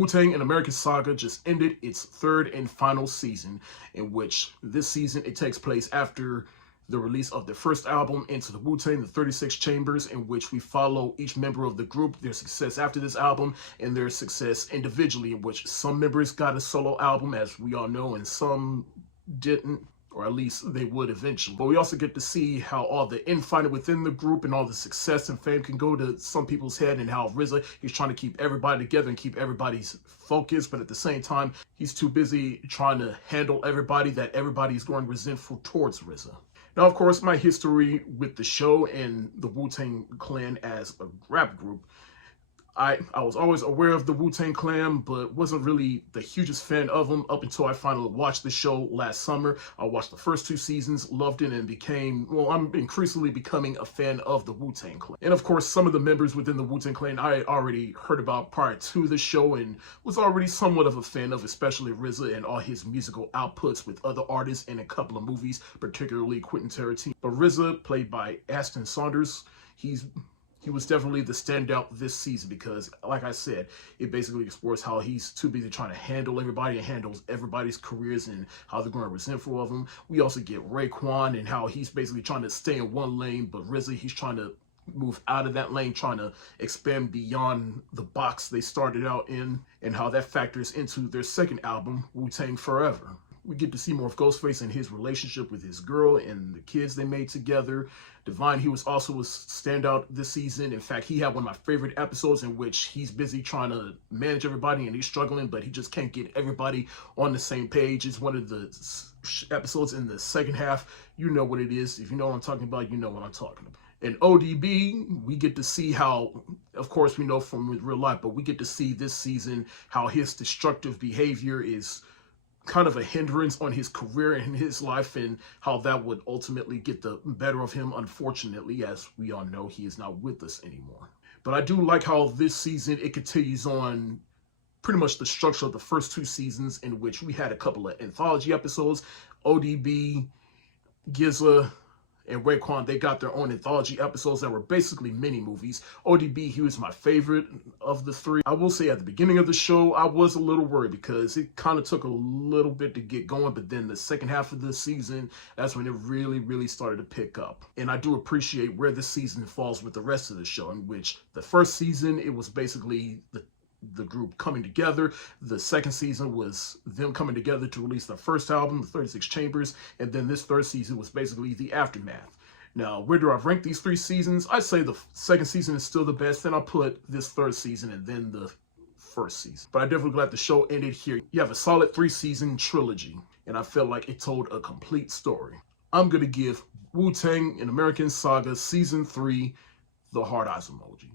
Wu-Tang An American Saga just ended its third and final season, in which this season it takes place after the release of their first album, Into the Wu-Tang, the 36 Chambers, in which we follow each member of the group, their success after this album, and their success individually, in which some members got a solo album, as we all know, and some didn't, or at least they would eventually. But we also get to see how all the infighting within the group and all the success and fame can go to some people's head, and how RZA is trying to keep everybody together and keep everybody's focus, but at the same time, he's too busy trying to handle everybody that everybody's growing resentful towards RZA. Now, of course, my history with the show and the Wu-Tang Clan as a rap group, I was always aware of the Wu-Tang Clan, but wasn't really the hugest fan of them up until I finally watched the show last summer. I watched the first 2 seasons, loved it, and became, well, I'm increasingly becoming a fan of the Wu-Tang Clan. And of course, some of the members within the Wu-Tang Clan I had already heard about prior to the show and was already somewhat of a fan of, especially RZA and all his musical outputs with other artists in a couple of movies, particularly Quentin Tarantino. But RZA, played by Ashton Saunders, he was definitely the standout this season because, like I said, it basically explores how he's too busy trying to handle everybody and handles everybody's careers and how they're growing resentful of him. We also get Raekwon and how he's basically trying to stay in one lane, but RZA, he's trying to move out of that lane, trying to expand beyond the box they started out in, and how that factors into their second album, Wu-Tang Forever. We get to see more of Ghostface and his relationship with his girl and the kids they made together. Divine, he was also a standout this season. In fact, he had one of my favorite episodes in which he's busy trying to manage everybody and he's struggling, but he just can't get everybody on the same page. It's one of the episodes in the second half. You know what it is. If you know what I'm talking about, you know what I'm talking about. In ODB, we get to see how, of course, we know from real life, but we get to see this season how his destructive behavior is kind of a hindrance on his career and his life, and how that would ultimately get the better of him. Unfortunately, as we all know, he is not with us anymore. But I do like how this season, it continues on pretty much the structure of the first 2 seasons, in which we had a couple of anthology episodes. ODB, GZA, and Raekwon, they got their own anthology episodes that were basically mini movies. ODB, he was my favorite of the 3. I will say at the beginning of the show, I was a little worried because it kind of took a little bit to get going, but then the second half of the season, that's when it really started to pick up. And I do appreciate where the season falls with the rest of the show, in which the first season, it was basically the group coming together. The second season was them coming together to release their first album, the 36 Chambers, and then this third season was basically the aftermath. Now, where do I rank these 3 seasons? I'd say the second season is still the best, then I'll put this third season and then the first season. But I'm definitely glad the show ended here. You have a solid 3-season trilogy, and I felt like it told a complete story. I'm gonna give Wu-Tang An American Saga Season 3 the hard eyes emoji.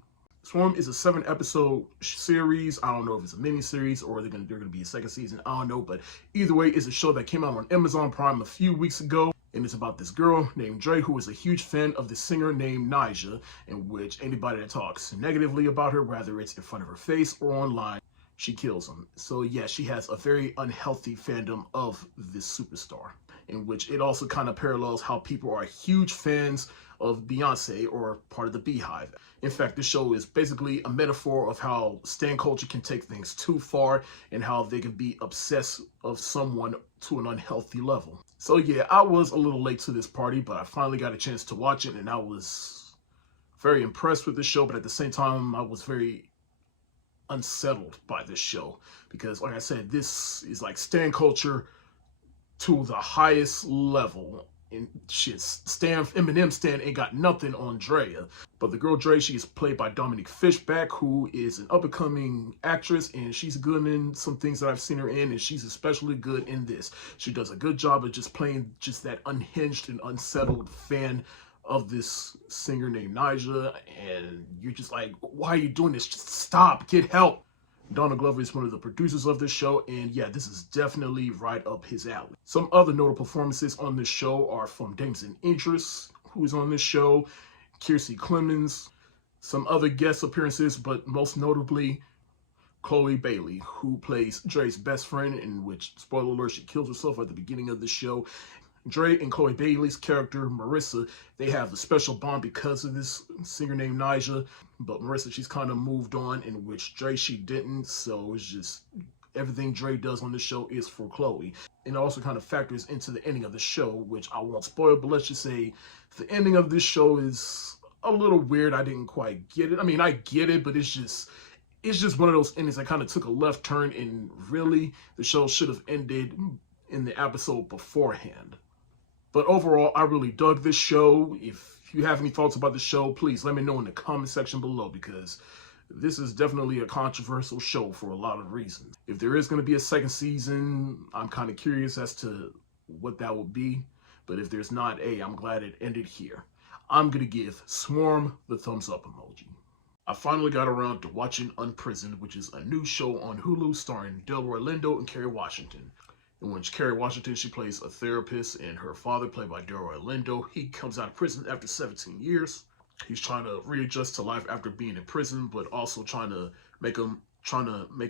Swarm is a 7-episode series. I don't know if it's a mini-series or they're gonna be a second season. I don't know, but either way, it's a show that came out on Amazon Prime a few weeks ago, and it's about this girl named Dre who is a huge fan of the singer named Nyjah, in which anybody that talks negatively about her, whether it's in front of her face or online, she kills them. So yeah, she has a very unhealthy fandom of this superstar, in which it also kind of parallels how people are huge fans of Beyonce or part of the Beehive. In fact, this show is basically a metaphor of how stan culture can take things too far and how they can be obsessed of someone to an unhealthy level. So yeah, I was a little late to this party, but I finally got a chance to watch it, and I was very impressed with the show, but at the same time, I was very unsettled by this show because, like I said, this is like stan culture to the highest level. And shit, Eminem Stan ain't got nothing on Drea. But the girl Dre, she is played by Dominique Fishback, who is an up-and-coming actress, and she's good in some things that I've seen her in, and she's especially good in this. She does a good job of just playing just that unhinged and unsettled fan of this singer named Nyjah, and you're just like, why are you doing this? Just stop, get help. Donald Glover is one of the producers of this show, and yeah, this is definitely right up his alley. Some other notable performances on this show are from Damson Idris, who is on this show, Kiersey Clemens, some other guest appearances, but most notably, Chloe Bailey, who plays Dre's best friend, in which, spoiler alert, she kills herself at the beginning of the show. Dre and Chloe Bailey's character, Marissa, they have a special bond because of this singer named Nyjah. But Marissa, she's kind of moved on, in which Dre, she didn't. So it's just everything Dre does on the show is for Chloe. And it also kind of factors into the ending of the show, which I won't spoil, but let's just say the ending of this show is a little weird. I didn't quite get it. I mean, I get it, but it's just one of those endings that kind of took a left turn, and really the show should have ended in the episode beforehand. But overall, I really dug this show. If you have any thoughts about the show, please let me know in the comment section below, because this is definitely a controversial show for a lot of reasons. If there is going to be a second season, I'm kind of curious as to what that would be. But if there's not, I'm glad it ended here. I'm going to give Swarm the thumbs up emoji. I finally got around to watching Unprisoned, which is a new show on Hulu starring Delroy Lindo and Kerry Washington. In which Kerry Washington, she plays a therapist, and her father, played by Delroy Lindo, he comes out of prison after 17 years. He's trying to readjust to life after being in prison, but also trying to make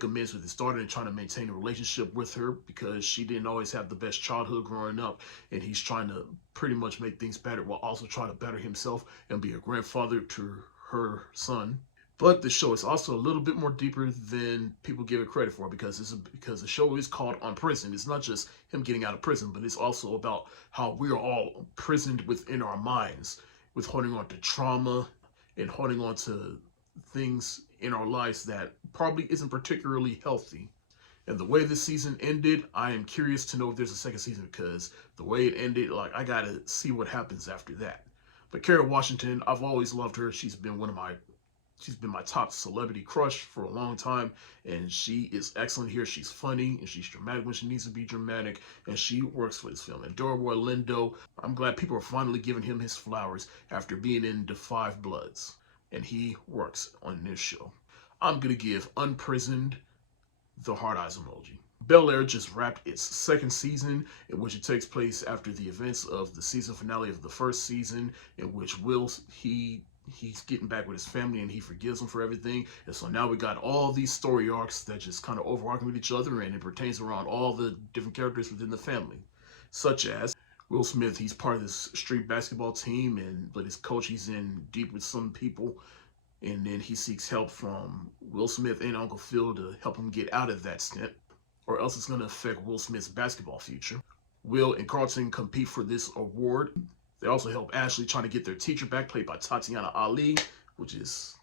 amends with his daughter and trying to maintain a relationship with her, because she didn't always have the best childhood growing up, and he's trying to pretty much make things better while also trying to better himself and be a grandfather to her son. But the show is also a little bit more deeper than people give it credit for, because the show is called Unprisoned. It's not just him getting out of prison, but it's also about how we are all prisoned within our minds, with holding on to trauma and holding on to things in our lives that probably isn't particularly healthy. And the way this season ended, I am curious to know if there's a second season, because the way it ended, like, I gotta see what happens after that. But Kerry Washington, I've always loved her. She's been my top celebrity crush for a long time, and she is excellent here. She's funny, and she's dramatic when she needs to be dramatic, and she works for this film. And Delroy Lindo, I'm glad people are finally giving him his flowers after being in The Five Bloods, and he works on this show. I'm gonna give Unprisoned the heart eyes emoji. Bel-Air just wrapped its second season, in which it takes place after the events of the season finale of the first season, in which he's getting back with his family and he forgives them for everything. And so now we got all these story arcs that just kind of overarching with each other, and it pertains around all the different characters within the family, such as Will Smith. He's part of this street basketball team, but his coach, he's in deep with some people, and then he seeks help from Will Smith and Uncle Phil to help him get out of that stint, or else it's going to affect Will Smith's basketball future. Will and Carlton compete for this award. They also help Ashley trying to get their teacher back, played by Tatiana Ali, which is,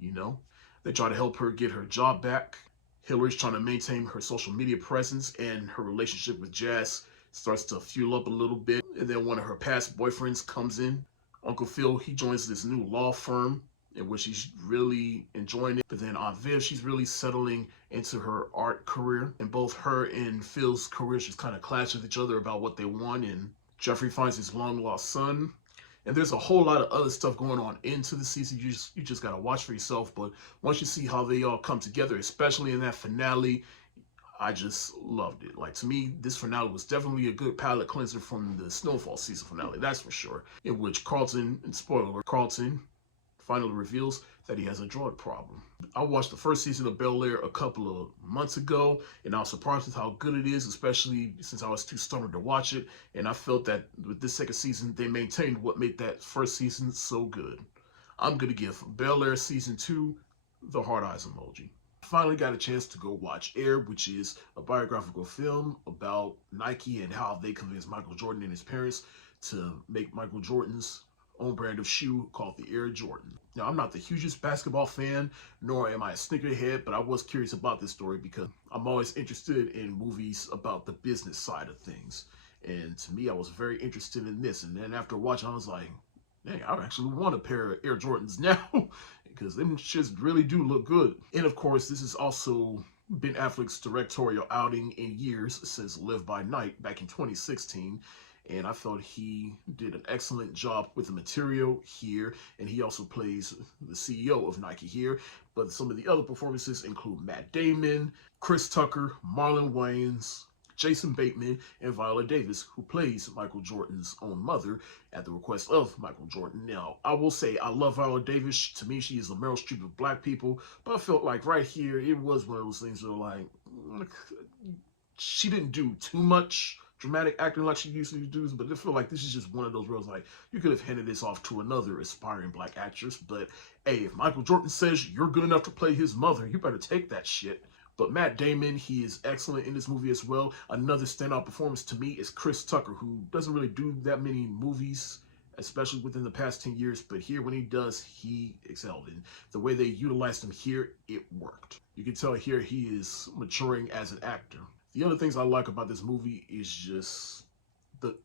they try to help her get her job back. Hillary's trying to maintain her social media presence, and her relationship with Jazz starts to fuel up a little bit. And then one of her past boyfriends comes in. Uncle Phil, he joins this new law firm, in which he's really enjoying it. But then Aunt Viv, she's really settling into her art career. And both her and Phil's careers just kind of clash with each other about what they want, and Jeffrey finds his long-lost son. And there's a whole lot of other stuff going on into the season. You just got to watch for yourself. But once you see how they all come together, especially in that finale, I just loved it. Like, to me, this finale was definitely a good palate cleanser from the Snowfall season finale, that's for sure. In which Carlton, and spoiler alert, Carlton finally reveals that he has a drug problem. I watched the first season of Bel-Air a couple of months ago, and I was surprised with how good it is, especially since I was too stubborn to watch it. And I felt that with this second season, they maintained what made that first season so good. I'm going to give Bel-Air Season 2 the heart eyes emoji. Finally got a chance to go watch Air, which is a biographical film about Nike and how they convinced Michael Jordan and his parents to make Michael Jordan's own brand of shoe called the Air Jordan. Now, I'm not the hugest basketball fan, nor am I a sneakerhead, but I was curious about this story because I'm always interested in movies about the business side of things. And to me, I was very interested in this. And then after watching, I was like, dang, I actually want a pair of Air Jordans now, because them just really do look good. And of course, this is also Ben Affleck's directorial outing in years since Live by Night back in 2016. And I thought he did an excellent job with the material here. And he also plays the CEO of Nike here. But some of the other performances include Matt Damon, Chris Tucker, Marlon Wayans, Jason Bateman, and Viola Davis, who plays Michael Jordan's own mother at the request of Michael Jordan. Now, I will say I love Viola Davis. To me, she is the Meryl Streep of black people. But I felt like right here, it was one of those things that are like, she didn't do too much dramatic acting like she usually does, but I feel like this is just one of those roles like you could have handed this off to another aspiring black actress, but hey, if Michael Jordan says you're good enough to play his mother, you better take that shit. But Matt Damon, he is excellent in this movie as well. Another standout performance to me is Chris Tucker, who doesn't really do that many movies, especially within the past 10 years, but here when he does, he excelled. And the way they utilized him here, it worked. You can tell here he is maturing as an actor. The other things I like about this movie is just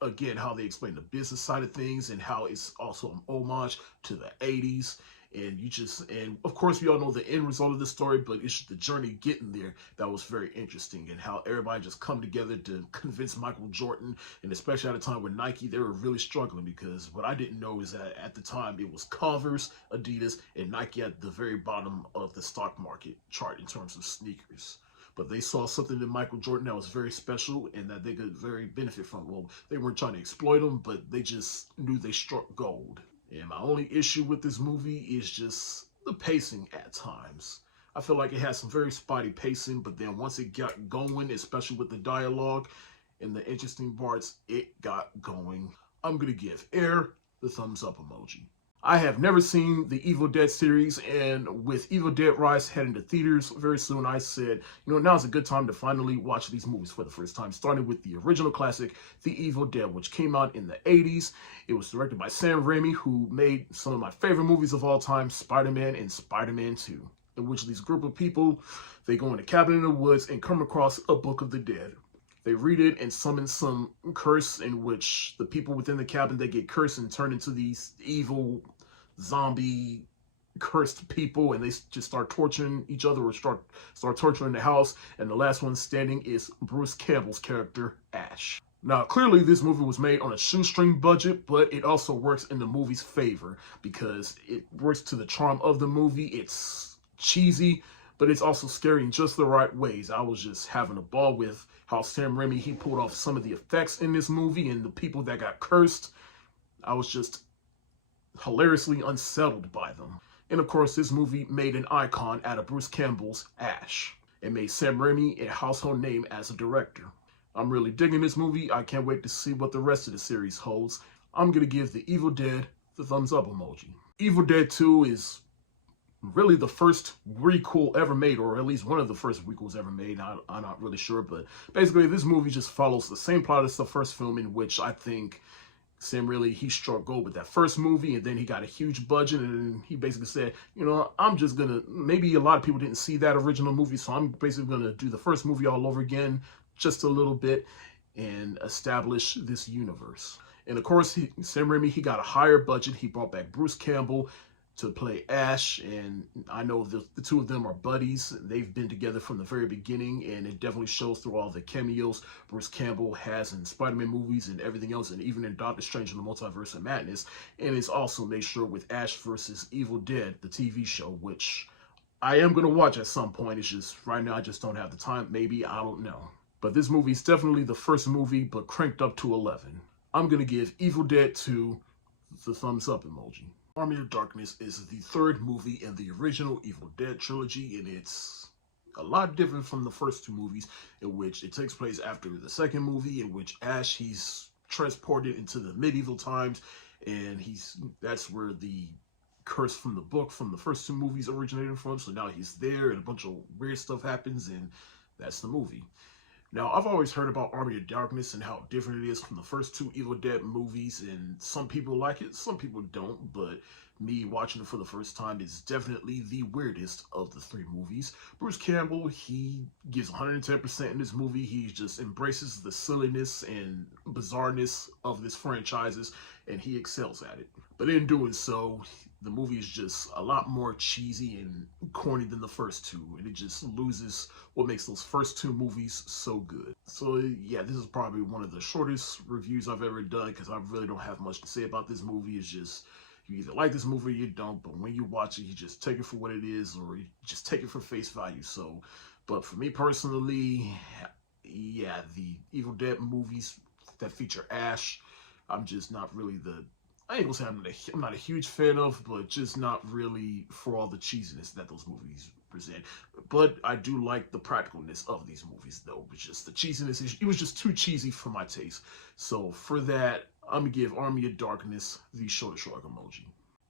again how they explain the business side of things and how it's also an homage to the 80s. And of course we all know the end result of the story, but it's the journey getting there that was very interesting, and how everybody just come together to convince Michael Jordan. And especially at a time when Nike, they were really struggling, because what I didn't know is that at the time it was Converse, Adidas, and Nike at the very bottom of the stock market chart in terms of sneakers. But they saw something in Michael Jordan that was very special and that they could very benefit from. Well, they weren't trying to exploit him, but they just knew they struck gold. And my only issue with this movie is just the pacing at times. I feel like it had some very spotty pacing, but then once it got going, especially with the dialogue and the interesting parts, it got going. I'm going to give Air the thumbs up emoji. I have never seen the Evil Dead series, and with Evil Dead Rise heading to theaters very soon, I said, now's a good time to finally watch these movies for the first time, starting with the original classic, The Evil Dead, which came out in the 80s. It was directed by Sam Raimi, who made some of my favorite movies of all time, Spider-Man and Spider-Man 2, in which these group of people, they go in a cabin in the woods and come across a Book of the Dead. They read it and summon some curse in which the people within the cabin, they get cursed and turn into these evil zombie cursed people, and they just start torturing each other or start torturing the house. And the last one standing is Bruce Campbell's character, Ash. Now, clearly this movie was made on a shoestring budget, but it also works in the movie's favor because it works to the charm of the movie. It's cheesy, but it's also scary in just the right ways. I was just having a ball with how Sam Raimi, he pulled off some of the effects in this movie, and the people that got cursed, I was just hilariously unsettled by them. And of course, this movie made an icon out of Bruce Campbell's Ash. It made Sam Raimi a household name as a director. I'm really digging this movie. I can't wait to see what the rest of the series holds. I'm going to give The Evil Dead the thumbs up emoji. Evil Dead 2 is really the first requel ever made, or at least one of the first requels ever made. I'm not really sure, but basically this movie just follows the same plot as the first film, in which I think Sam really, he struck gold with that first movie, and then he got a huge budget, and he basically said, I'm just gonna, maybe a lot of people didn't see that original movie, so I'm basically gonna do the first movie all over again, just a little bit, and establish this universe. And of course, Sam Raimi, he got a higher budget. He brought back Bruce Campbell to play Ash, and I know the two of them are buddies. They've been together from the very beginning, and it definitely shows through all the cameos Bruce Campbell has in Spider-Man movies and everything else, and even in Doctor Strange in the Multiverse of Madness. And it's also made sure with Ash versus Evil Dead, the TV show, which I am going to watch at some point. It's just right now I just don't have the time. Maybe, I don't know. But this movie is definitely the first movie, but cranked up to 11. I'm going to give Evil Dead 2 the thumbs up emoji. Army of Darkness is the third movie in the original Evil Dead trilogy, and it's a lot different from the first two movies, in which it takes place after the second movie, in which Ash, he's transported into the medieval times, and that's where the curse from the book from the first two movies originated from. So now he's there, and a bunch of weird stuff happens, and that's the movie. Now, I've always heard about Army of Darkness and how different it is from the first two Evil Dead movies, and some people like it, some people don't, but me watching it for the first time is definitely the weirdest of the three movies. Bruce Campbell, he gives 110% in this movie. He just embraces the silliness and bizarreness of this franchises, and he excels at it. But in doing so, the movie is just a lot more cheesy and corny than the first two, and it just loses what makes those first two movies so good. So yeah, this is probably one of the shortest reviews I've ever done, because I really don't have much to say about this movie. It's just, you either like this movie or you don't, but when you watch it, you just take it for what it is, or you just take it for face value. So, but for me personally, yeah, the Evil Dead movies that feature Ash, I'm just not really I ain't gonna say I'm not a huge fan of, but just not really for all the cheesiness that those movies present. But I do like the practicalness of these movies, though. It's just the cheesiness. It was just too cheesy for my taste. So for that, I'm going to give Army of Darkness the shoulder shrug emoji.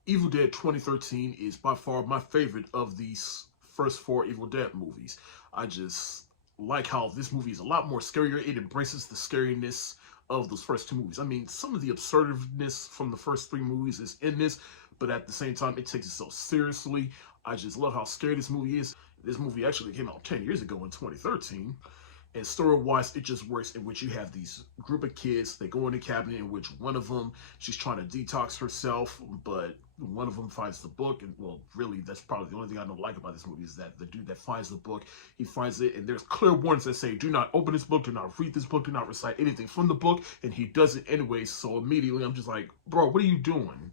Evil Dead 2013 is by far my favorite of these first 4 Evil Dead movies. I just like how this movie is a lot more scarier. It embraces the scariness of those first 2 movies. I mean, some of the absurdness from the first 3 movies is in this, but at the same time, it takes itself seriously. I just love how scary this movie is. This movie actually came out 10 years ago in 2013. And story-wise, it just works, in which you have these group of kids. They go in a cabinet in which one of them, she's trying to detox herself, but one of them finds the book. And, well, really, that's probably the only thing I don't like about this movie is that the dude that finds the book, he finds it, and there's clear warnings that say, do not open this book, do not read this book, do not recite anything from the book. And he does it anyway, so immediately I'm just like, bro, what are you doing?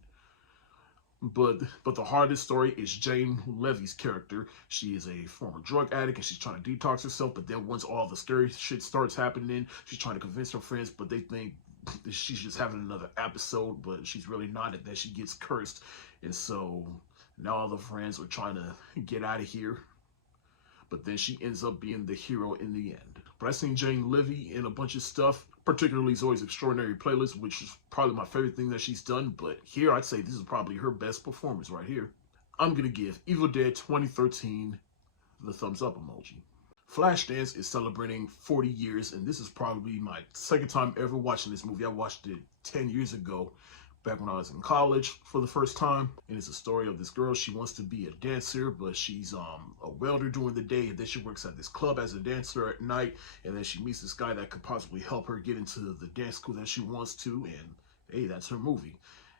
But the hardest story is Jane Levy's character. She is a former drug addict and she's trying to detox herself. But then once all the scary shit starts happening, she's trying to convince her friends, but they think she's just having another episode, but she's really not, and that she gets cursed. And so now all the friends are trying to get out of here. But then she ends up being the hero in the end. But I've seen Jane Levy in a bunch of stuff, particularly Zoe's Extraordinary Playlist, which is probably my favorite thing that she's done. But here, I'd say this is probably her best performance right here. I'm going to give Evil Dead 2013 the thumbs up emoji. Flashdance is celebrating 40 years, and this is probably my second time ever watching this movie. I watched it 10 years ago, back when I was in college for the first time. And it's a story of this girl. She wants to be a dancer, but she's a welder during the day, and then she works at this club as a dancer at night, and then she meets this guy that could possibly help her get into the dance school that she wants to, and hey, that's her movie.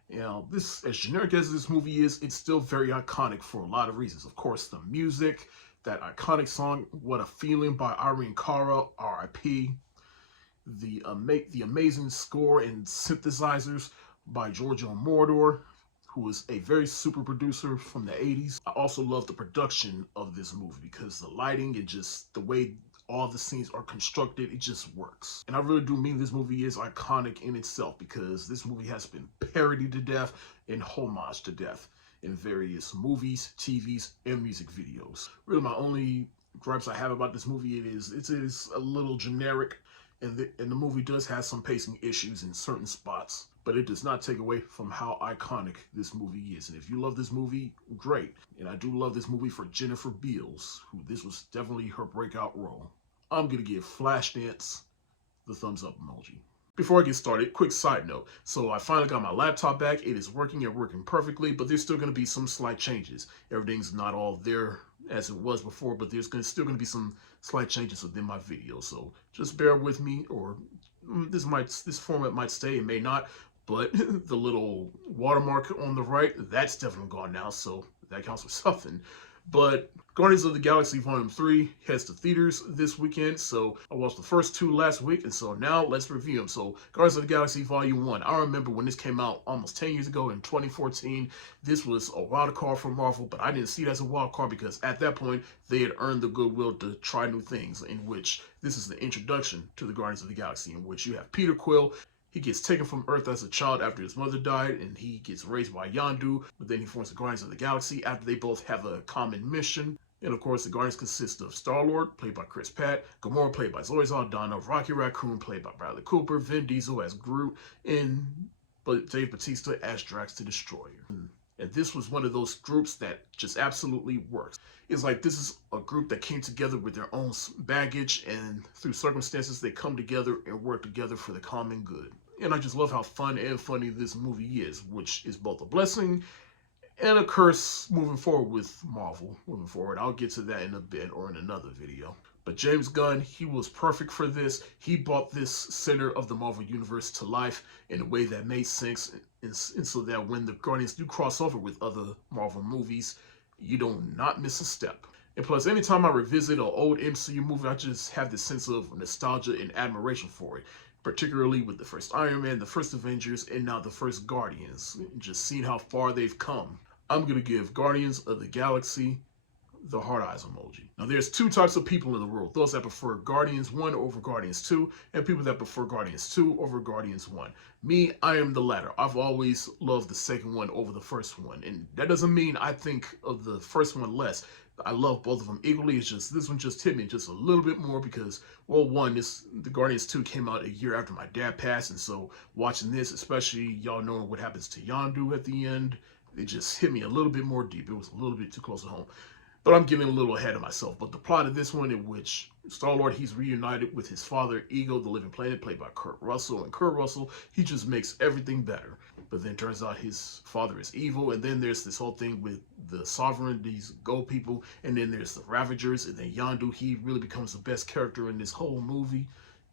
You know, this, as generic as this movie is, it's still very iconic for a lot of reasons. Of course, the music, that iconic song, What a Feeling by Irene Cara, R.I.P., the amazing score and synthesizers by Giorgio Moroder, who is a very super producer from the 80s. I also love the production of this movie because the lighting and just the way all the scenes are constructed, it just works. And I really do mean this movie is iconic in itself, because this movie has been parodied to death and homaged to death in various movies, TVs, and music videos. Really, my only gripes I have about this movie, it is a little generic, and the movie does have some pacing issues in certain spots, but it does not take away from how iconic this movie is. And if you love this movie, great. And I do love this movie for Jennifer Beals, who this was definitely her breakout role. I'm gonna give Flashdance the thumbs up emoji. Before I get started, quick side note. So I finally got my laptop back. It is working and working perfectly, but there's still going to be some slight changes. Everything's not all there as it was before, but there's still going to be some slight changes within my video. So just bear with me, or this format might stay, it may not, but the little watermark on the right, that's definitely gone now, so that counts for something. But Guardians of the Galaxy Volume 3 heads to theaters this weekend, so I watched the first 2 last week, and so now let's review them. So Guardians of the Galaxy Volume 1, I remember when this came out almost 10 years ago in 2014, this was a wild card for Marvel, but I didn't see it as a wild card because at that point, they had earned the goodwill to try new things, in which this is the introduction to the Guardians of the Galaxy, in which you have Peter Quill. He gets taken from Earth as a child after his mother died, and he gets raised by Yondu, but then he forms the Guardians of the Galaxy after they both have a common mission. And of course, the Guardians consist of Star-Lord, played by Chris Pratt, Gamora, played by Zoe Saldana, Rocky Raccoon, played by Bradley Cooper, Vin Diesel as Groot, and Dave Bautista as Drax the Destroyer. And this was one of those groups that just absolutely works. It's like this is a group that came together with their own baggage, and through circumstances, they come together and work together for the common good. And I just love how fun and funny this movie is, which is both a blessing and a curse moving forward with Marvel. Moving forward, I'll get to that in a bit or in another video. But James Gunn, he was perfect for this. He brought this center of the Marvel Universe to life in a way that made sense, and so that when the Guardians do cross over with other Marvel movies, you do not miss a step. And plus, anytime I revisit an old MCU movie, I just have this sense of nostalgia and admiration for it. Particularly with the first Iron Man, the first Avengers, and now the first Guardians. Just seeing how far they've come. I'm going to give Guardians of the Galaxy the heart eyes emoji. Now, there's 2 types of people in the world. Those that prefer Guardians 1 over Guardians 2, and people that prefer Guardians 2 over Guardians 1. Me, I am the latter. I've always loved the second one over the first one. And that doesn't mean I think of the first one less. I love both of them equally. It's just this one just hit me just a little bit more because, well, one, the Guardians 2 came out a year after my dad passed, and so watching this, especially y'all knowing what happens to Yondu at the end, it just hit me a little bit more deep. It was a little bit too close to home. But I'm getting a little ahead of myself. But the plot of this one, in which Star-Lord, he's reunited with his father, Ego, the Living Planet, played by Kurt Russell. And Kurt Russell, he just makes everything better. But then turns out his father is evil. And then there's this whole thing with the Sovereign, these Go people. And then there's the Ravagers. And then Yondu, he really becomes the best character in this whole movie,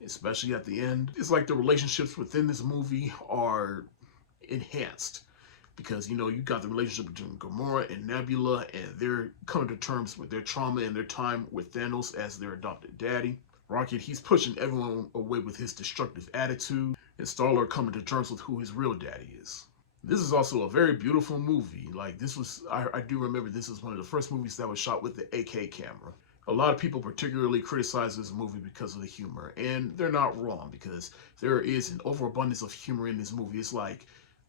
especially at the end. It's like the relationships within this movie are enhanced. Because, you know, you got the relationship between Gamora and Nebula, and they're coming to terms with their trauma and their time with Thanos as their adopted daddy. Rocket, he's pushing everyone away with his destructive attitude, and Star-Lord coming to terms with who his real daddy is. This is also a very beautiful movie. Like, this was, I do remember this is one of the first movies that was shot with the AK camera. A lot of people particularly criticize this movie because of the humor, and they're not wrong, because there is an overabundance of humor in this movie.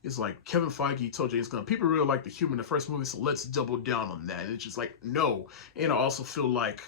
It's like Kevin Feige told James Gunn, people really like the humor in the first movie, so let's double down on that. And it's just like, no. And I also feel like,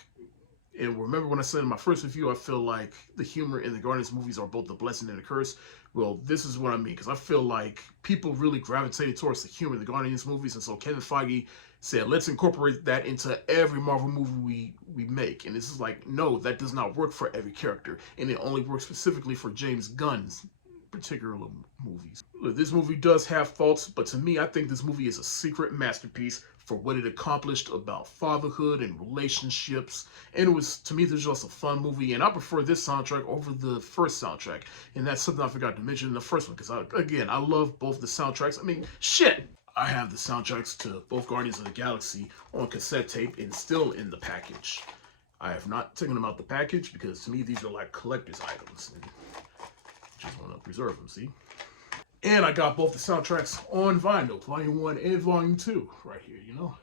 and remember when I said in my first review, I feel like the humor in the Guardians movies are both a blessing and a curse. Well, this is what I mean, because I feel like people really gravitated towards the humor in the Guardians movies, and so Kevin Feige said, let's incorporate that into every Marvel movie we make. And this is like, no, that does not work for every character, and it only works specifically for James Gunn's particular movies. Look, this movie does have faults, but to me, I think this movie is a secret masterpiece for what it accomplished about fatherhood and relationships. And it was, to me, this was just a fun movie, and I prefer this soundtrack over the first soundtrack. And that's something I forgot to mention in the first one, because again, I love both the soundtracks. I mean, shit! I have the soundtracks to both Guardians of the Galaxy on cassette tape and still in the package. I have not taken them out the package because to me, these are like collector's items. And just want to preserve them, see? And I got both the soundtracks on vinyl, Volume 1 and Volume 2, right here, you know?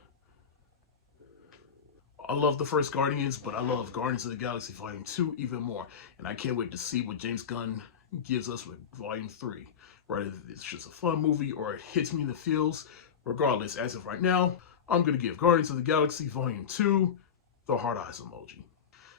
I love the first Guardians, but I love Guardians of the Galaxy Volume 2 even more. And I can't wait to see what James Gunn gives us with Volume 3. Whether it's just a fun movie or it hits me in the feels. Regardless, as of right now, I'm going to give Guardians of the Galaxy Volume 2 the heart eyes emoji.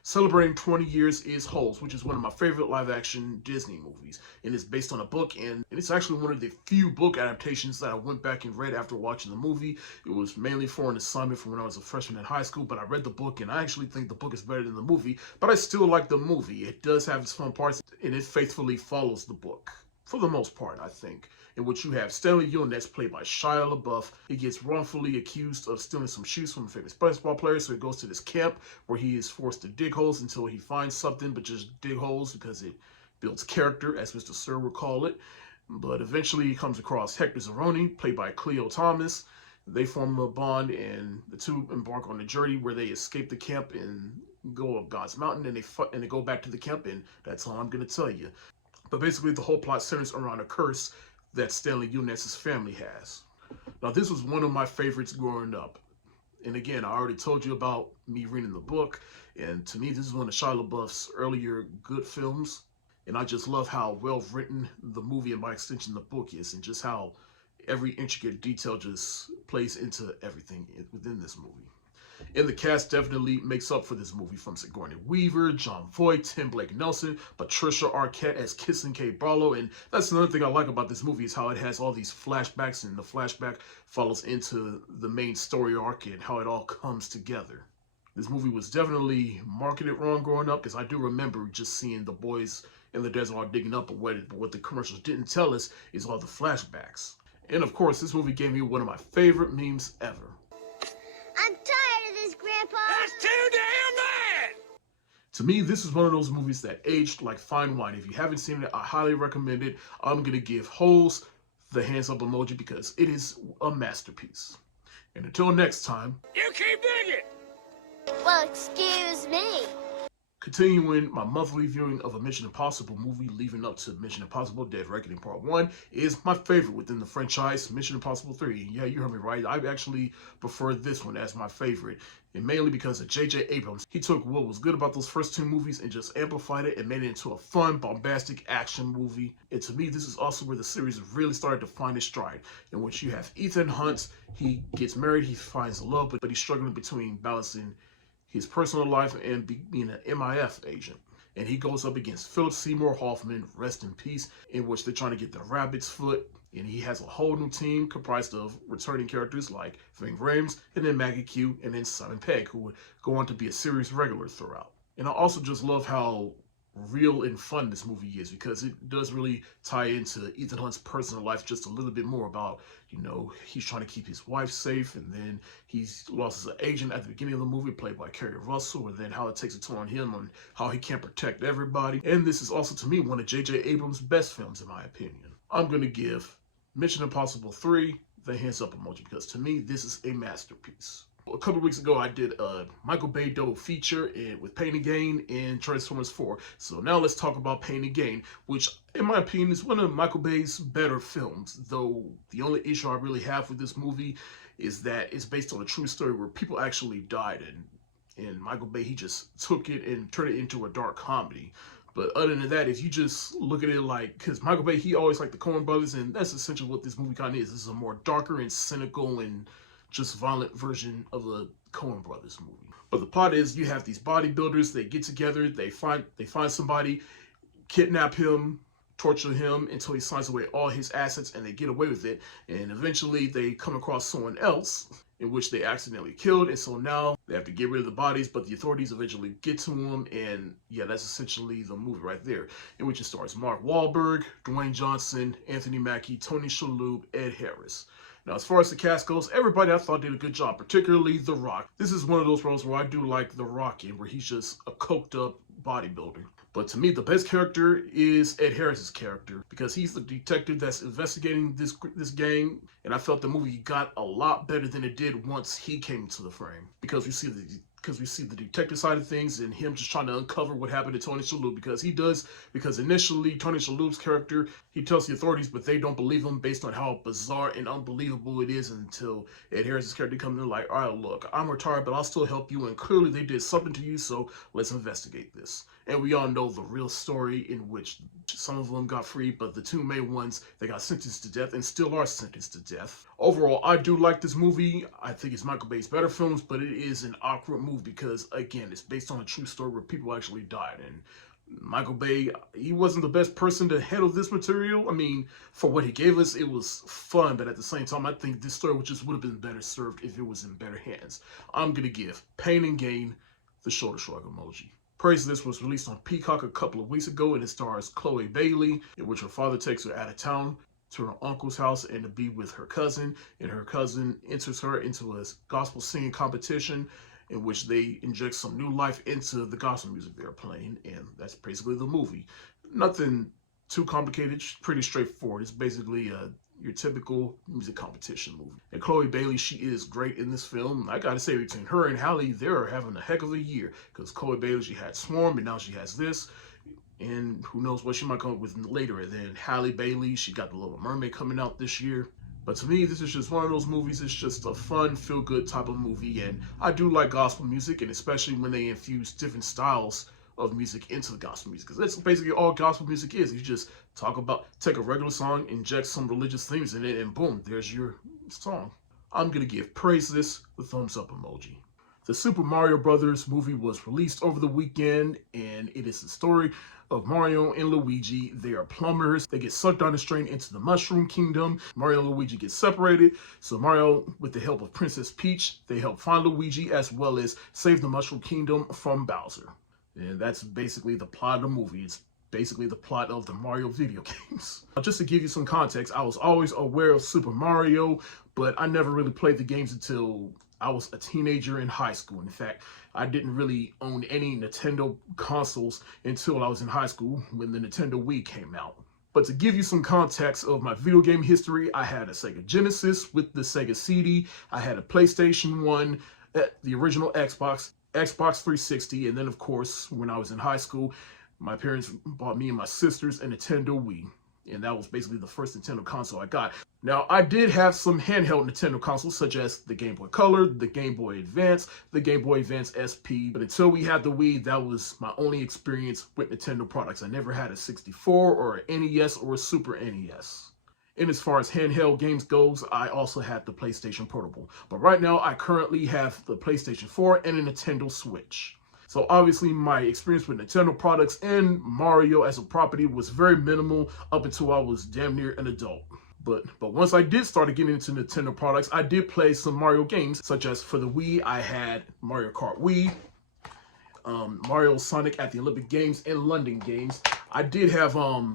Celebrating 20 Years is Holes, which is one of my favorite live-action Disney movies. And it's based on a book, and it's actually one of the few book adaptations that I went back and read after watching the movie. It was mainly for an assignment from when I was a freshman in high school, but I read the book, and I actually think the book is better than the movie, but I still like the movie. It does have its fun parts, and it faithfully follows the book. For the most part, I think. In which you have Stanley Yelnats, that's played by Shia LaBeouf. He gets wrongfully accused of stealing some shoes from a famous baseball player, so he goes to this camp where he is forced to dig holes until he finds something, but just dig holes because it builds character, as Mr. Sir would call it. But eventually he comes across Hector Zeroni, played by Cleo Thomas. They form a bond, and the two embark on a journey where they escape the camp and go up God's Mountain, and they go back to the camp, and that's all I'm going to tell you. But basically, the whole plot centers around a curse that Stanley Yelnats' family has. Now, this was one of my favorites growing up. And again, I already told you about me reading the book. And to me, this is one of Shia LaBeouf's earlier good films. And I just love how well written the movie and by extension the book is. And just how every intricate detail just plays into everything within this movie. And the cast definitely makes up for this movie, from Sigourney Weaver, Jon Voight, Tim Blake Nelson, Patricia Arquette as Kissing K. Barlow. And that's another thing I like about this movie, is how it has all these flashbacks, and the flashback follows into the main story arc and how it all comes together. This movie was definitely marketed wrong growing up, because I do remember just seeing the boys in the desert all digging up, but what the commercials didn't tell us is all the flashbacks. And of course, this movie gave me one of my favorite memes ever. I'm tired of this, Grandpa. That's too damn bad! To me, this is one of those movies that aged like fine wine. If you haven't seen it, I highly recommend it. I'm going to give Holes the hands up emoji because it is a masterpiece. And until next time, You keep digging! Well, excuse me. Continuing my monthly viewing of a Mission Impossible movie leading up to Mission Impossible Dead Reckoning Part 1 is my favorite within the franchise, Mission Impossible 3. Yeah, you heard me right. I actually prefer this one as my favorite, and mainly because of J.J. Abrams. He took what was good about those first two movies and just amplified it and made it into a fun, bombastic action movie. And to me, this is also where the series really started to find its stride, in which you have Ethan Hunt. He gets married, he finds love, but he's struggling between balancing his personal life and being an MIF agent. And he goes up against Philip Seymour Hoffman, rest in peace, in which they're trying to get the rabbit's foot. And he has a whole new team comprised of returning characters like Ving Rhames, and then Maggie Q, and then Simon Pegg, who would go on to be a series regular throughout. And I also just love how real and fun this movie is, because it does really tie into Ethan Hunt's personal life just a little bit more about, he's trying to keep his wife safe, and then he's lost as an agent at the beginning of the movie played by Kerry Russell, and then how it takes a toll on him on how he can't protect everybody. And this is also, to me, one of J.J. Abrams' best films in my opinion. I'm going to give Mission Impossible 3 the hands up emoji, because to me this is a masterpiece. A couple of weeks ago, I did a Michael Bay double feature with Pain and Gain and Transformers 4. So now let's talk about Pain and Gain, which, in my opinion, is one of Michael Bay's better films. Though the only issue I really have with this movie is that it's based on a true story where people actually died, and Michael Bay, he just took it and turned it into a dark comedy. But other than that, if you just look at it like, because Michael Bay, he always liked the Coen Brothers, and that's essentially what this movie kind of is. This is a more darker and cynical and just violent version of the Coen Brothers movie. But the plot is, you have these bodybuilders, they get together, they find somebody, kidnap him, torture him until he signs away all his assets, and they get away with it. And eventually they come across someone else in which they accidentally killed, and so now they have to get rid of the bodies, but the authorities eventually get to them, and yeah, that's essentially the movie right there, in which it stars Mark Wahlberg, Dwayne Johnson, Anthony Mackie, Tony Shalhoub, Ed Harris. Now, as far as the cast goes, everybody I thought did a good job, particularly The Rock. This is one of those roles where I do like The Rock in, where he's just a coked up bodybuilder. But to me, the best character is Ed Harris's character, because he's the detective that's investigating this gang, and I felt the movie got a lot better than it did once he came into the frame, because we see the detective side of things and him just trying to uncover what happened to Tony Shalhoub, because initially Tony Shalhoub's character, he tells the authorities, but they don't believe him based on how bizarre and unbelievable it is, until Ed Harris's character comes in like, all right, look, I'm retired, but I'll still help you, and clearly they did something to you, so let's investigate this. And we all know the real story, in which some of them got free, but the two main ones, they got sentenced to death and still are sentenced to death. Overall, I do like this movie. I think it's Michael Bay's better films, but it is an awkward move because, again, it's based on a true story where people actually died. And Michael Bay, he wasn't the best person to handle this material. I mean, for what he gave us, it was fun, but at the same time, I think this story would have been better served if it was in better hands. I'm going to give Pain and Gain the shoulder shrug emoji. Praise This was released on Peacock a couple of weeks ago, and it stars Chloe Bailey, in which her father takes her out of town to her uncle's house and to be with her cousin, and her cousin enters her into a gospel singing competition in which they inject some new life into the gospel music they're playing, and that's basically the movie. Nothing too complicated, pretty straightforward. It's basically your typical music competition movie. And Chloe Bailey, she is great in this film. I gotta say, between her and Halle, they're having a heck of a year, because Chloe Bailey, she had Swarm, and now she has this, and who knows what she might come up with later. And then Halle Bailey, she got The Little Mermaid coming out this year. But to me, this is just one of those movies. It's just a fun, feel-good type of movie, and I do like gospel music, and especially when they infuse different styles of music into the gospel music, because that's basically all gospel music is. You just take a regular song, inject some religious themes in it, and boom, there's your song. I'm gonna give Praise This the thumbs up emoji. The Super Mario Brothers movie was released over the weekend, and it is the story of Mario and Luigi. They are plumbers. They get sucked down the drain into the Mushroom Kingdom. Mario and Luigi get separated. So Mario, with the help of Princess Peach, they help find Luigi as well as save the Mushroom Kingdom from Bowser. And that's basically the plot of the movie. It's basically the plot of the Mario video games. Just to give you some context, I was always aware of Super Mario, but I never really played the games until I was a teenager in high school. In fact, I didn't really own any Nintendo consoles until I was in high school when the Nintendo Wii came out. But to give you some context of my video game history, I had a Sega Genesis with the Sega CD. I had a PlayStation 1, the original Xbox, Xbox 360, and then of course, when I was in high school, my parents bought me and my sisters a Nintendo Wii. And that was basically the first Nintendo console I got. Now, I did have some handheld Nintendo consoles, such as the Game Boy Color, the Game Boy Advance, the Game Boy Advance SP. But until we had the Wii, that was my only experience with Nintendo products. I never had a 64 or an NES or a Super NES. And as far as handheld games goes, I also had the PlayStation Portable. But right now, I currently have the PlayStation 4 and a Nintendo Switch. So obviously my experience with Nintendo products and Mario as a property was very minimal up until I was damn near an adult. But once I did start getting into Nintendo products, I did play some Mario games, such as for the Wii, I had Mario Kart Wii, Mario Sonic at the Olympic Games and London Games. I did have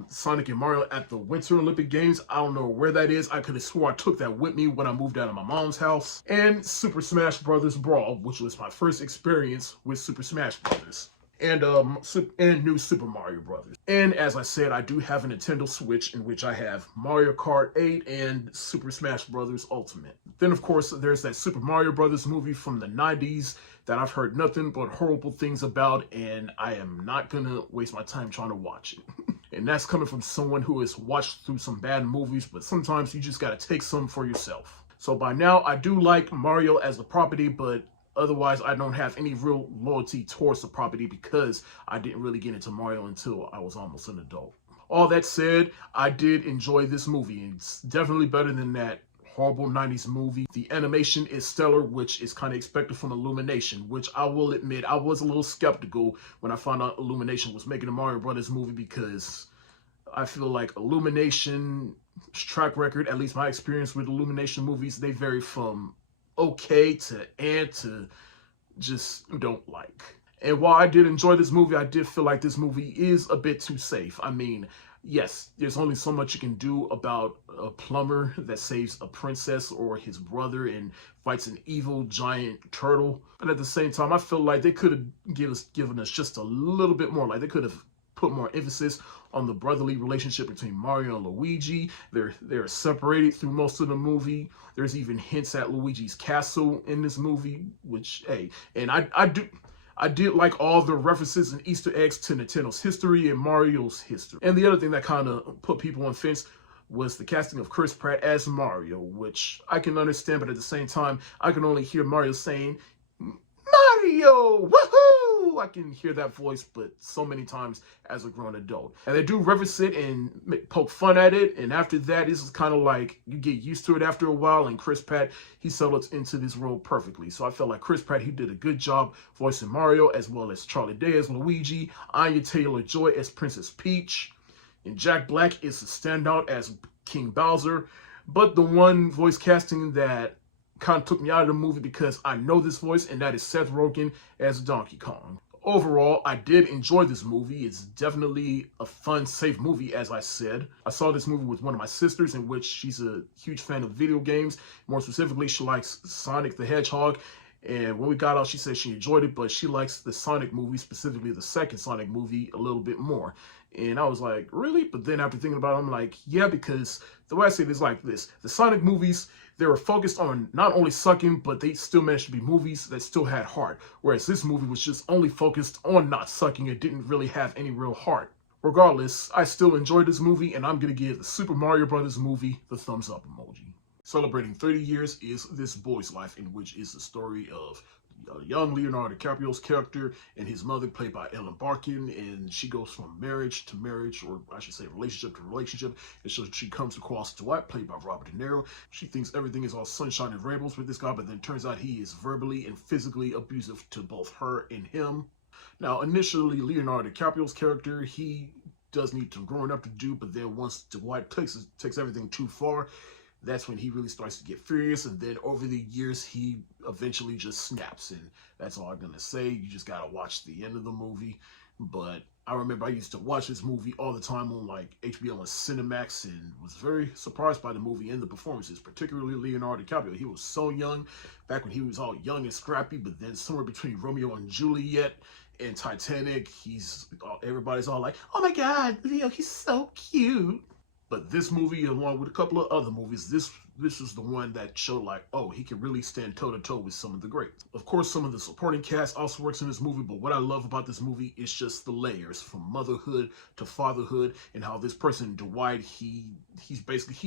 Sonic and Mario at the Winter Olympic Games. I don't know where that is. I could have swore I took that with me when I moved out of my mom's house. And Super Smash Bros. Brawl, which was my first experience with Super Smash Bros. And New Super Mario Bros. And as I said, I do have a Nintendo Switch in which I have Mario Kart 8 and Super Smash Bros. Ultimate. Then of course there's that Super Mario Bros. Movie from the 90s that I've heard nothing but horrible things about, and I am not gonna waste my time trying to watch it. And that's coming from someone who has watched through some bad movies, but sometimes you just gotta take some for yourself. So by now, I do like Mario as a property, but otherwise, I don't have any real loyalty towards the property because I didn't really get into Mario until I was almost an adult. All that said, I did enjoy this movie. It's definitely better than that horrible 90s movie. The animation is stellar, which is kind of expected from Illumination, which I will admit, I was a little skeptical when I found out Illumination was making a Mario Brothers movie because I feel like Illumination's track record, at least my experience with Illumination movies, they vary from okay to just don't like. And while I did enjoy this movie, I did feel like this movie is a bit too safe. I mean, yes, there's only so much you can do about a plumber that saves a princess or his brother and fights an evil giant turtle. But at the same time, I feel like they could have given us just a little bit more. Like they could have put more emphasis on the brotherly relationship between Mario and Luigi. They're separated through most of the movie. There's even hints at Luigi's castle in this movie, which, hey, and I did like all the references and Easter eggs to Nintendo's history and Mario's history. And the other thing that kind of put people on fence was the casting of Chris Pratt as Mario, which I can understand, but at the same time, I can only hear Mario saying, Mario, woohoo! I can hear that voice, but so many times as a grown adult. And they do reference it and poke fun at it, and after that, this is kind of like, you get used to it after a while, and Chris Pratt, he settled into this role perfectly. So I felt like Chris Pratt, he did a good job voicing Mario, as well as Charlie Day as Luigi, Anya Taylor-Joy as Princess Peach, and Jack Black is the standout as King Bowser. But the one voice casting that kind of took me out of the movie because I know this voice, and that is Seth Rogen as Donkey Kong. Overall, I did enjoy this movie. It's definitely a fun, safe movie, as I said. I saw this movie with one of my sisters, in which she's a huge fan of video games. More specifically, she likes Sonic the Hedgehog. And when we got out, she said she enjoyed it, but she likes the Sonic movie, specifically the second Sonic movie, a little bit more. And I was like, really? But then after thinking about it, I'm like, yeah, because the way I say it is like this. The Sonic movies, they were focused on not only sucking, but they still managed to be movies that still had heart. Whereas this movie was just only focused on not sucking. It didn't really have any real heart. Regardless, I still enjoyed this movie, and I'm going to give the Super Mario Brothers movie the thumbs up emoji. Celebrating 30 years is This Boy's Life, in which is the story of young Leonardo DiCaprio's character and his mother, played by Ellen Barkin, and she goes from marriage to marriage, or I should say relationship to relationship, and so she comes across Dwight, played by Robert De Niro. She thinks everything is all sunshine and rainbows with this guy, but then turns out he is verbally and physically abusive to both her and him. Now, initially, Leonardo DiCaprio's character, he does need some growing up to do, but then once Dwight takes everything too far, that's when he really starts to get furious, and then over the years, he eventually just snaps, and that's all I'm gonna say. You just gotta watch the end of the movie. But I remember I used to watch this movie all the time on like HBO and Cinemax, and was very surprised by the movie and the performances, particularly Leonardo DiCaprio. He was so young, back when he was all young and scrappy, but then somewhere between Romeo and Juliet and Titanic, everybody's all like, oh my God, Leo, he's so cute. But this movie, along with a couple of other movies, this is the one that showed like, oh, he can really stand toe to toe with some of the greats. Of course, some of the supporting cast also works in this movie, but what I love about this movie is just the layers from motherhood to fatherhood, and how this person Dwight, he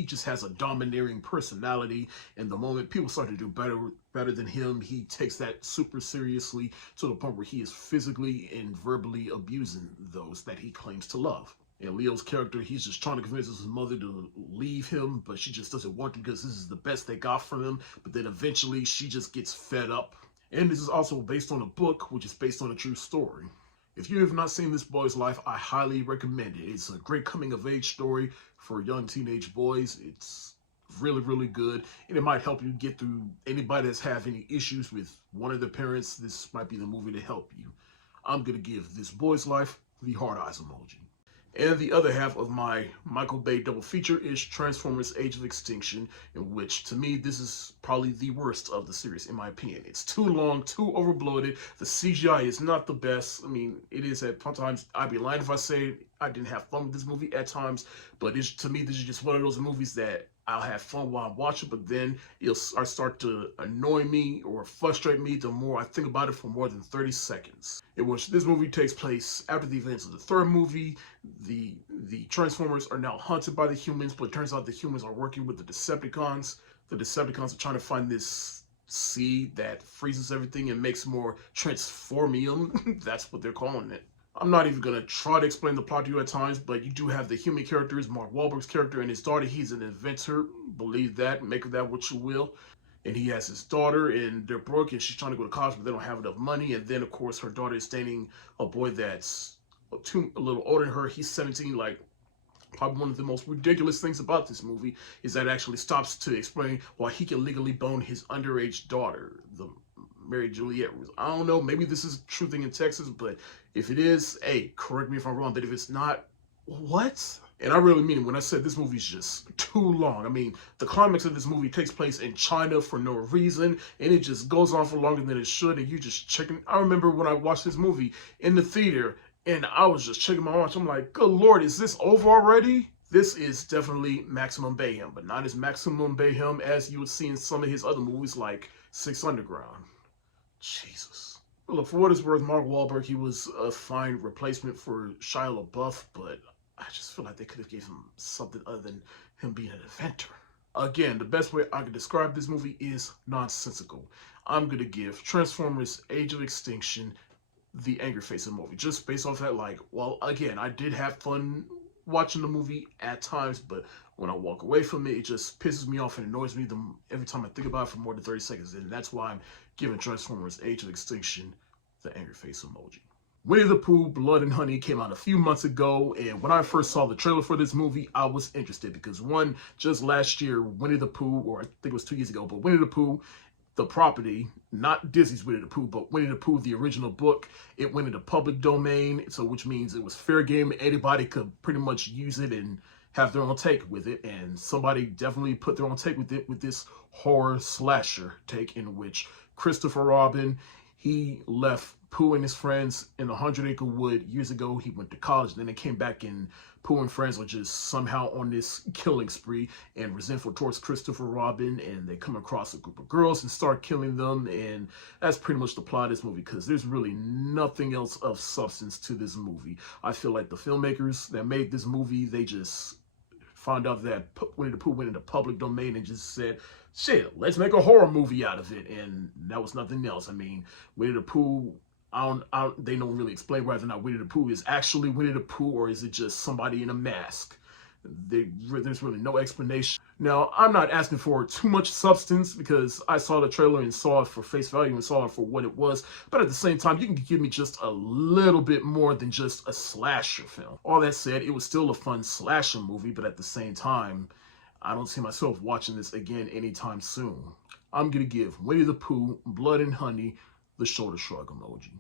just has a domineering personality, and the moment people start to do better than him, he takes that super seriously to the point where he is physically and verbally abusing those that he claims to love. And Leo's character, he's just trying to convince his mother to leave him, but she just doesn't want to because this is the best they got from him. But then eventually she just gets fed up. And this is also based on a book, which is based on a true story. If you have not seen This Boy's Life, I highly recommend it. It's a great coming-of-age story for young teenage boys. It's really, really good, and it might help you get through anybody that's have any issues with one of their parents. This might be the movie to help you. I'm going to give This Boy's Life the hard eyes emoji. And the other half of my Michael Bay double feature is Transformers Age of Extinction, in which, to me, this is probably the worst of the series, in my opinion. It's too long, too overbloated. The CGI is not the best. I mean, it is at times. I'd be lying if I say I didn't have fun with this movie at times, but to me, this is just one of those movies that I'll have fun while I'm watching, but then it'll start to annoy me or frustrate me the more I think about it for more than 30 seconds. In which this movie takes place after the events of the third movie. The Transformers are now hunted by the humans, but it turns out the humans are working with the Decepticons. The Decepticons are trying to find this seed that freezes everything and makes more transformium. That's what they're calling it. I'm not even going to try to explain the plot to you at times, but you do have the human characters, Mark Wahlberg's character and his daughter. He's an inventor. Believe that. Make of that what you will. And he has his daughter, and they're broke, and she's trying to go to college, but they don't have enough money. And then, of course, her daughter is dating a boy that's a little older than her. He's 17. Like, probably one of the most ridiculous things about this movie is that it actually stops to explain why he can legally bone his underage daughter, the Mary Juliet. I don't know, maybe this is a true thing in Texas, but if it is, hey, correct me if I'm wrong, but if it's not, what? And I really mean it when I said this movie's just too long. I mean, the climax of this movie takes place in China for no reason, and it just goes on for longer than it should, and you just checking. I remember when I watched this movie in the theater, and I was just checking my watch. I'm like, good Lord, is this over already? This is definitely maximum Bayhem, but not as maximum Bayhem as you would see in some of his other movies like Six Underground. Jesus. Look, for what it's worth, Mark Wahlberg, he was a fine replacement for Shia LaBeouf, but I just feel like they could have given him something other than him being an inventor. Again, the best way I could describe this movie is nonsensical. I'm going to give Transformers Age of Extinction the angry face emoji, just based off that, like, well, again, I did have fun watching the movie at times, but when I walk away from it, it just pisses me off and annoys me every time I think about it for more than 30 seconds, and that's why I'm giving Transformers Age of Extinction the angry face emoji. Winnie the Pooh, Blood and Honey came out a few months ago, and when I first saw the trailer for this movie, I was interested because, one, just last year, Winnie the Pooh, or I think it was 2 years ago, but Winnie the Pooh, the property, not Disney's Winnie the Pooh, but Winnie the Pooh, the original book, it went into public domain, so which means it was fair game. Anybody could pretty much use it and have their own take with it, and somebody definitely put their own take with it with this horror slasher take in which Christopher Robin, he left Pooh and his friends in 100 Acre Wood years ago. He went to college, then they came back, and Pooh and friends were just somehow on this killing spree and resentful towards Christopher Robin, and they come across a group of girls and start killing them, and that's pretty much the plot of this movie because there's really nothing else of substance to this movie. I feel like the filmmakers that made this movie, they just found out that Winnie the Pooh went into public domain and just said, shit, let's make a horror movie out of it, and that was nothing else. I mean, Winnie the Pooh, they don't really explain whether or not Winnie the Pooh is actually Winnie the Pooh or is it just somebody in a mask. There's really no explanation. Now, I'm not asking for too much substance because I saw the trailer and saw it for face value and saw it for what it was. But at the same time, you can give me just a little bit more than just a slasher film. All that said, it was still a fun slasher movie, but at the same time, I don't see myself watching this again anytime soon. I'm going to give Winnie the Pooh, Blood and Honey, the shoulder shrug emoji.